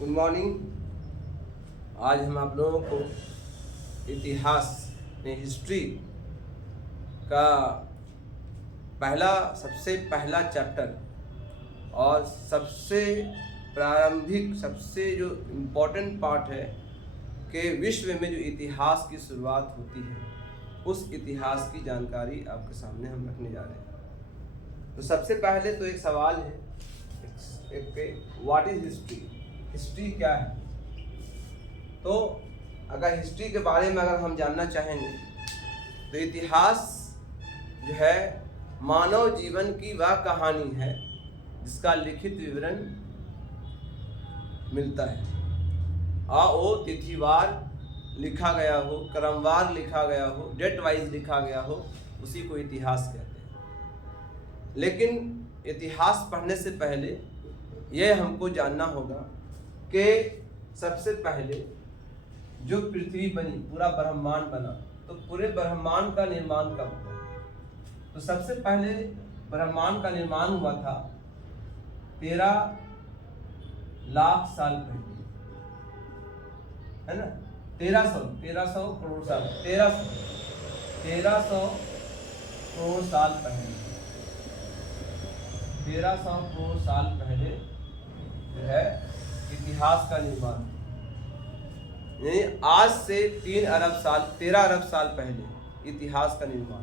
Good morning. आज हम आप लोगों को इतिहास में हिस्ट्री का सबसे पहला चैप्टर और सबसे प्रारंभिक सबसे जो इम्पोर्टेंट पार्ट है कि विश्व में जो इतिहास की शुरुआत होती है उस इतिहास की जानकारी आपके सामने हम रखने जा रहे हैं। तो सबसे पहले तो एक सवाल है व्हाट इज हिस्ट्री। हिस्ट्री क्या है? तो अगर हिस्ट्री के बारे में अगर हम जानना चाहेंगे तो इतिहास जो है मानव जीवन की वह कहानी है जिसका लिखित विवरण मिलता है। वो तिथिवार लिखा गया हो, क्रमवार लिखा गया हो, डेट वाइज लिखा गया हो, उसी को इतिहास कहते हैं। लेकिन इतिहास पढ़ने से पहले यह हमको जानना होगा कि सबसे पहले जो पृथ्वी बनी, पूरा ब्रह्मांड बना, तो पूरे ब्रह्मांड का निर्माण कब हुआ? तो सबसे पहले ब्रह्मांड का निर्माण हुआ था 13 लाख साल पहले, है ना। 1300 करोड़ साल, 1300 करोड़ साल पहले, 1300 करोड़ साल पहले जो है इतिहास का निर्माण। यानी आज से 13 अरब साल पहले इतिहास का निर्माण।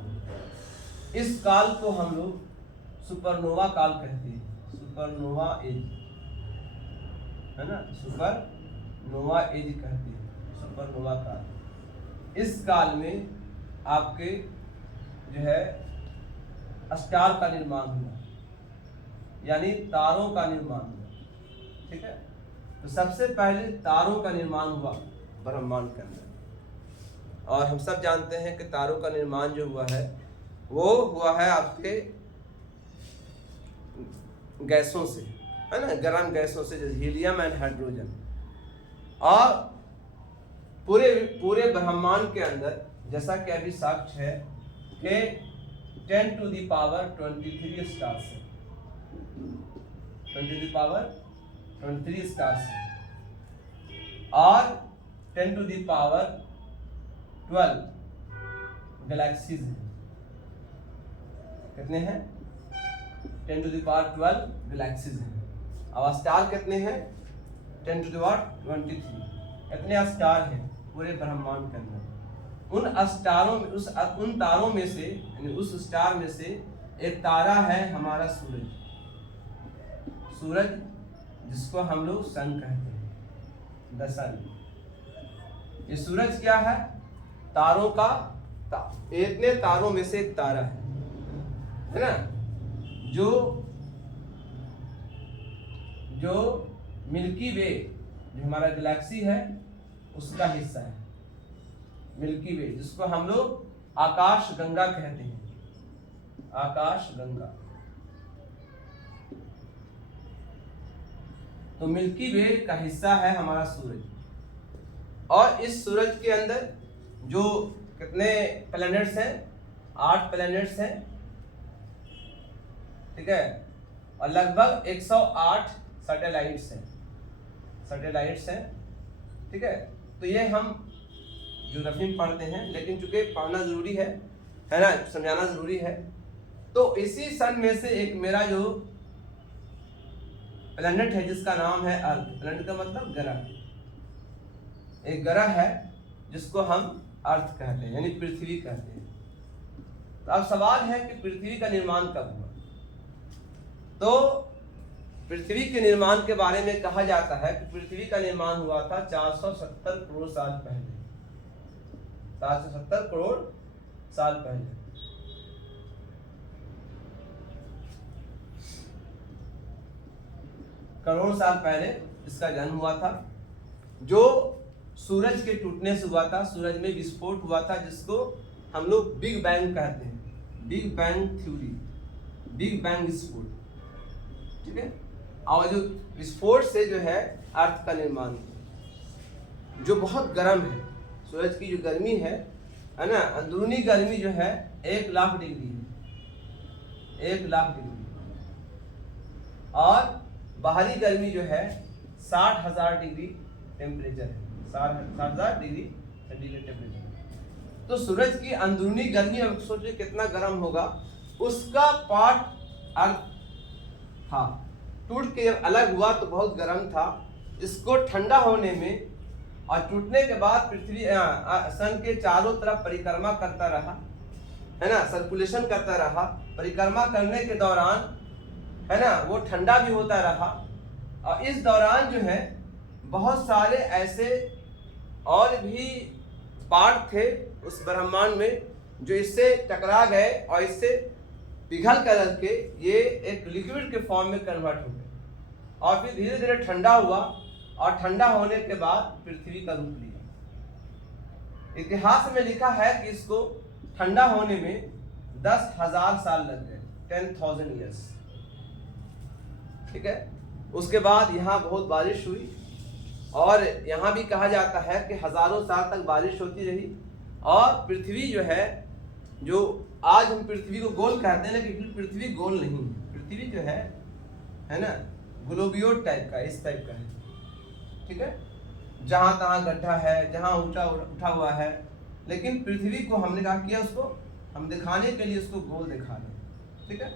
इस काल को हम लोग सुपरनोवा काल कहते हैं, सुपरनोवा एज, है ना, सुपरनोवा एज कहते हैं, सुपरनोवा काल। इस काल में आपके जो है स्टार का निर्माण हुआ, यानी तारों का निर्माण हुआ। ठीक है, तो सबसे पहले तारों का निर्माण हुआ ब्रह्मांड के अंदर। और हम सब जानते हैं कि तारों का निर्माण जो हुआ है वो हुआ है आपके गैसों से, है ना, गर्म गैसों से, जैसे हीलियम एंड हाइड्रोजन। और पूरे ब्रह्मांड के अंदर जैसा कि अभी साक्ष्य है कि 10 टू द पावर 23 स्टार्स है, 10 टू द पावर 23 स्टार्स है। और 10 टू द पावर 12 गैलेक्सीज हैं। कितने हैं? 10 टू द पावर 12 गैलेक्सीज हैं। और स्टार कितने हैं? 10 टू द पावर 23। इतने स्टार हैं पूरे ब्रह्मांड के अंदर। उन स्टारों में उन तारों में से, यानी उस स्टार में से एक तारा है हमारा सूरज, जिसको हम लोग सन कहते हैं, द सन। ये सूरज क्या है? तारों का इतने तारों में से एक तारा है ना, जो मिल्की वे, जो हमारा गैलेक्सी है उसका हिस्सा है। मिल्की वे, जिसको हम लोग आकाश गंगा कहते हैं, आकाश गंगा। तो मिल्की वे का हिस्सा है हमारा सूरज। और इस सूरज के अंदर जो कितने प्लैनेट्स हैं? 8 प्लैनेट्स हैं, ठीक है। और लगभग 108 सैटेलाइट्स हैं, ठीक है। तो ये हम ज्योग्राफी में पढ़ते हैं, लेकिन चूंकि पढ़ना जरूरी है ना, समझाना जरूरी है। तो इसी सन में से एक मेरा जो प्लैनेट है जिसका नाम है अर्थ। प्लैनेट का मतलब ग्रह। एक ग्रह है जिसको हम अर्थ कहते हैं, यानी पृथ्वी कहते हैं। तो अब सवाल है कि पृथ्वी का निर्माण कब हुआ? तो पृथ्वी के निर्माण के बारे में कहा जाता है कि पृथ्वी का निर्माण हुआ था 470 करोड़ साल पहले, 470 करोड़ साल पहले। करोड़ साल पहले इसका जन्म हुआ था, जो सूरज के टूटने से हुआ था। सूरज में विस्फोट हुआ था, जिसको हम लोग बिग बैंग कहते हैं, big bang theory, big bang विस्फोट, ठीक है। और जो विस्फोट से जो है अर्थ का निर्माण हुआ, जो बहुत गर्म है। सूरज की जो गर्मी है ना, अंदरूनी गर्मी जो है 1 लाख डिग्री है, 1 लाख डिग्री। और बाहरी गर्मी जो है 60,000 डिग्री टेम्परेचर है, 60,000 डिग्री सेंटीग्रेड टेम्परेचर। तो सूरज की अंदरूनी गर्मी अब सोचिए कितना गर्म होगा। उसका पार्ट अर्थ था, टूट के जब अलग हुआ तो बहुत गर्म था। इसको ठंडा होने में और टूटने के बाद पृथ्वी सन के चारों तरफ परिक्रमा करता रहा, है ना, सर्कुलेशन करता रहा। परिक्रमा करने के दौरान, है ना, वो ठंडा भी होता रहा। और इस दौरान जो है बहुत सारे ऐसे और भी पार्ट थे उस ब्रह्मांड में जो इससे टकरा गए और इससे पिघल करके ये एक लिक्विड के फॉर्म में कन्वर्ट हो गए और फिर धीरे धीरे ठंडा हुआ और ठंडा होने के बाद पृथ्वी का रूप लिया। इतिहास में लिखा है कि इसको ठंडा होने में 10,000 साल लग गए, 10,000 ईयर्स। ठीक है। उसके बाद यहाँ बहुत बारिश हुई और यहाँ भी कहा जाता है कि हजारों साल तक बारिश होती रही और पृथ्वी जो है, जो आज हम पृथ्वी को गोल कहते हैं, लेकिन पृथ्वी गोल नहीं, पृथ्वी जो है ना, ग्लोबियोड टाइप का, इस टाइप का है। ठीक है। जहाँ तहाँ गड्ढा है, जहाँ उठा हुआ है, लेकिन पृथ्वी को हमने क्या किया, उसको हम दिखाने के लिए उसको गोल दिखा रहे हैं। ठीक है।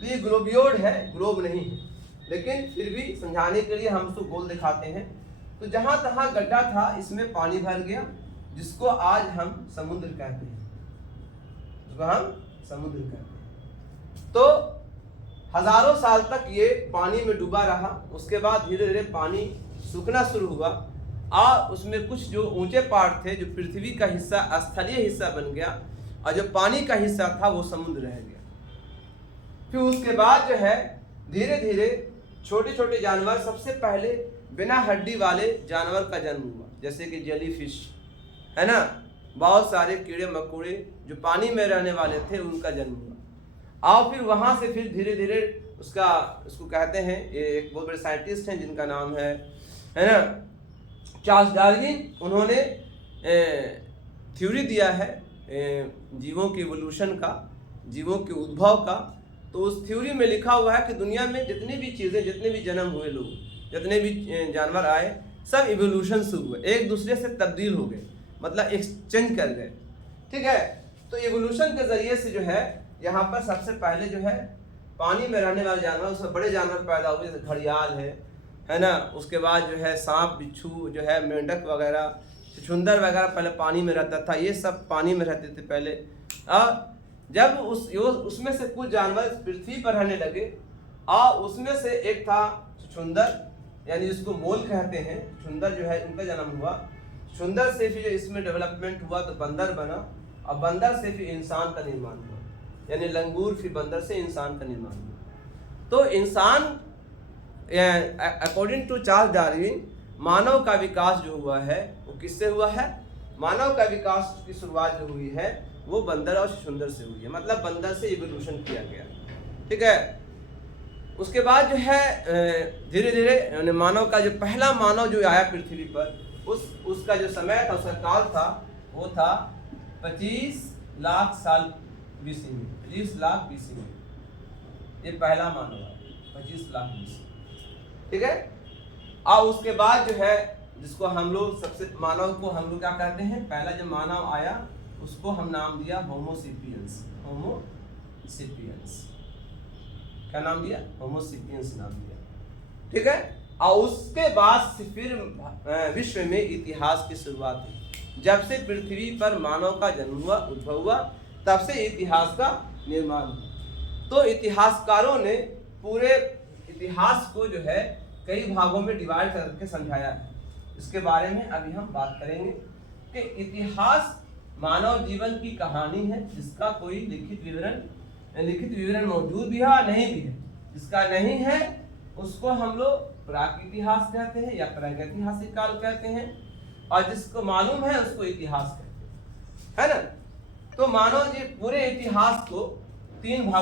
तो ये ग्लोबियोड है, ग्लोब नहीं है, लेकिन फिर भी समझाने के लिए हम उसको गोल दिखाते हैं। तो जहाँ तहाँ गड्ढा था इसमें पानी भर गया, जिसको आज हम समुद्र कहते हैं, जिसको हम समुद्र कहते हैं। तो हजारों साल तक ये पानी में डूबा रहा। उसके बाद धीरे धीरे पानी सूखना शुरू हुआ और उसमें कुछ जो ऊंचे पार्ट थे, जो पृथ्वी का हिस्सा, स्थलीय हिस्सा बन गया और जो पानी का हिस्सा था वो समुद्र रह गया। फिर उसके बाद जो है धीरे धीरे छोटे छोटे जानवर, सबसे पहले बिना हड्डी वाले जानवर का जन्म हुआ, जैसे कि जेलीफिश, है ना, बहुत सारे कीड़े मकोड़े जो पानी में रहने वाले थे उनका जन्म हुआ। और फिर वहाँ से फिर धीरे धीरे उसको कहते हैं, एक बहुत बड़े साइंटिस्ट हैं जिनका नाम है ना, चार्ल्स डार्विन। उन्होंने थ्योरी दिया है जीवों के इवोल्यूशन का, जीवों के उद्भव का। तो उस थ्योरी में लिखा हुआ है कि दुनिया में जितनी भी चीज़ें, जितने भी जन्म हुए लोग, जितने भी जानवर आए, सब इवोल्यूशन से हुए, एक दूसरे से तब्दील हो गए, मतलब एक्सचेंज कर गए। ठीक है। तो इवोल्यूशन के जरिए से जो है यहाँ पर सबसे पहले जो है पानी में रहने वाले जानवर, उसमें बड़े जानवर पैदा हुए, जैसे घड़ियाल है ना। उसके बाद जो है सांप, बिच्छू जो है, मेंढक वगैरह, छुछुंदर वगैरह पहले पानी में रहता था, ये सब पानी में रहते थे पहले। और जब उसमें से कुछ जानवर पृथ्वी पर रहने लगे और उसमें से एक था छुछुंदर, यानी जिसको मोल कहते हैं। छुछुंदर जो है इनका जन्म हुआ। छुछुंदर से फिर इसमें डेवलपमेंट हुआ तो बंदर बना और बंदर से फिर इंसान का निर्माण हुआ, यानी लंगूर, फिर बंदर से इंसान का निर्माण हुआ। तो इंसान, अकॉर्डिंग टू चार्ल्स डार्विन, मानव का विकास जो हुआ है वो किससे हुआ है? मानव का विकास की शुरुआत जो हुई है वो बंदर और छुछुंदर से हुई है, मतलब बंदर से इवोल्यूशन किया गया। ठीक है। उसके बाद जो है धीरे धीरे मानव का जो पहला मानव जो आया पृथ्वी पर, उसका जो समय था, उसका काल था, वो था 25 लाख साल BC में, 25 लाख BC में ये पहला मानव आया, 25 लाख BC। ठीक है। और उसके बाद जो है, जिसको हम लोग सबसे, मानव को हम लोग क्या कहते हैं, पहला जो मानव आया उसको हम नाम दिया होमो सेपियंस। होमो सेपियंस क्या नाम दिया? होमो सेपियंस नाम दिया। ठीक है। और उसके बाद से फिर विश्व में इतिहास की शुरुआत हुई। जब से पृथ्वी पर मानव का जन्म हुआ, उद्भव हुआ, तब से इतिहास का निर्माण हुआ। तो इतिहासकारों ने पूरे इतिहास को जो है कई भागों में डिवाइड करके समझाया है। इसके बारे में अभी हम बात करेंगे कि इतिहास मानव जीवन की कहानी है, जिसका कोई लिखित विवरण मौजूद भी है और नहीं भी है। जिसका नहीं है उसको हम लोग प्राक-इतिहास कहते हैं या प्रागैतिहासिक काल कहते हैं, और जिसको मालूम है उसको इतिहास कहते हैं, है ना। तो मानव जी पूरे इतिहास को 3 भाग